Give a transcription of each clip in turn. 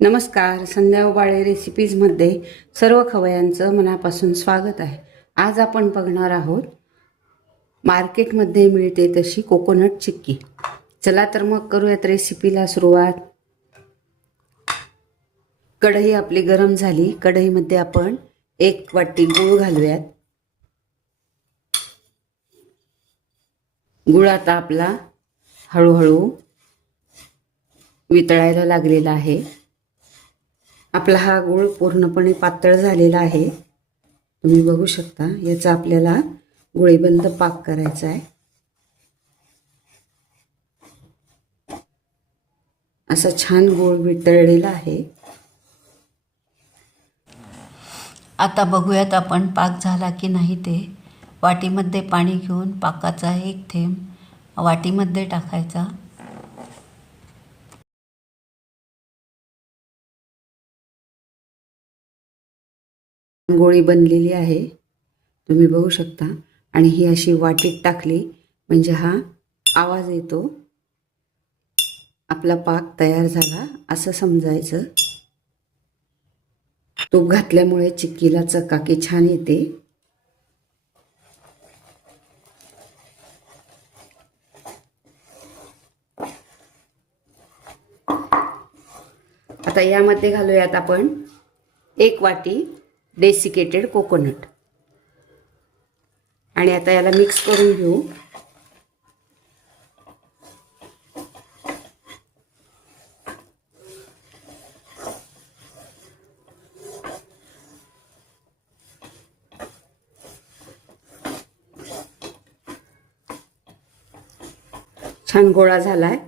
नमस्कार, संध्या उबाळे रेसिपीजमध्ये सर्व खवयांचं मनापासून स्वागत आहे। आज आपण बघणार आहोत मार्केटमध्ये मिळते तशी कोकोनट चिक्की। चला तर मग करूयात रेसिपीला सुरुवात। कढई आपली गरम झाली। कढईमध्ये आपण 1 वाटी गूळ घालूयात। गूळ आता आपला हळूहळू वितळायला लागलेला आहे। आपला हा गूळ पूर्णपणे पातळ झालेला आहे। तुम्ही बघू शकता याचा आपल्याला गुळीबंद पाक करायचा आहे। असा छान गूळ वितळलेला आहे। आता बघूयात आपण पाक झाला की नाही ते। वाटीमध्ये पाणी घेऊन पाकाचा 1 थेंब वाटीमध्ये टाकायचा। गोळी बनलेली आहे, तुम्ही बघू शकता। आणि ही अशी वाटीत टाकली म्हणजे हा आवाज येतो, आपला पाक तयार झाला असं समजायचं। तूप घातल्यामुळे चिक्कीला चकाकी छान येते। आता यामध्ये घालूयात आपण 1 वाटी डेसिकेटेड कोकोनट आणि आता याला मिक्स करून घेऊ। छान गोळा झालाय।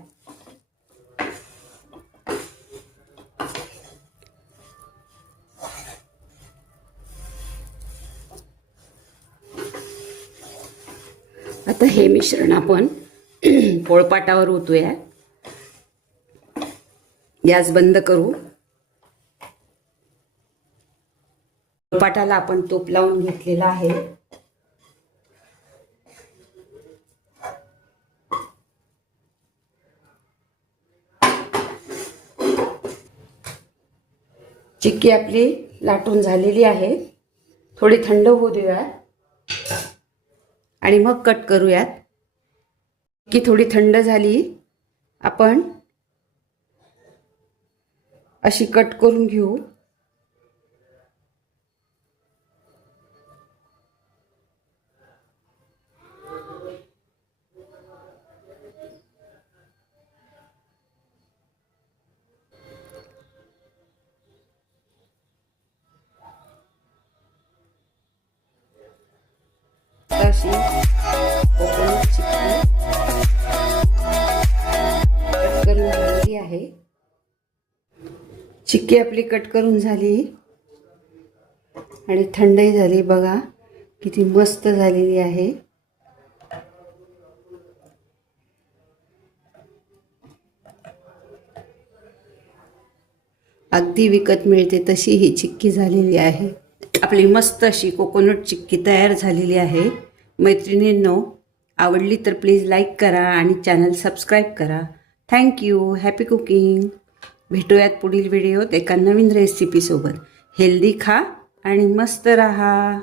आता हे मिश्रण आपण पोळपाटावर ओतूया। गॅस बंद करू। पोळपाटाला आपण तूप लावून घेतलेला आहे। चिक्की आपली लाटून झालेली आहे। थोडी थंड होऊ देऊया आणि मग कट करूयात। की थोडी थंड झाली, आपण अशी कट करून घेऊ। अशी कोकोनट चिक्की कट करून झालेली आहे। चिक्की आपली कट करून झाली आणि थंडही झाली। बघा किती मस्त झालेली आहे। अगदी विकत मिळते तशी ही चिक्की झालेली आहे। आपली मस्त अशी कोकोनट चिक्की तयार झालेली आहे। मैत्रिणींनो, आवडली तर प्लीज लाईक करा आणि चॅनल सबस्क्राईब करा। थँक्यू। Happy cooking. भेटूयात पुढील व्हिडिओत एका नवीन रेसिपी सोबत। हेल्दी खा आणि मस्त रहा।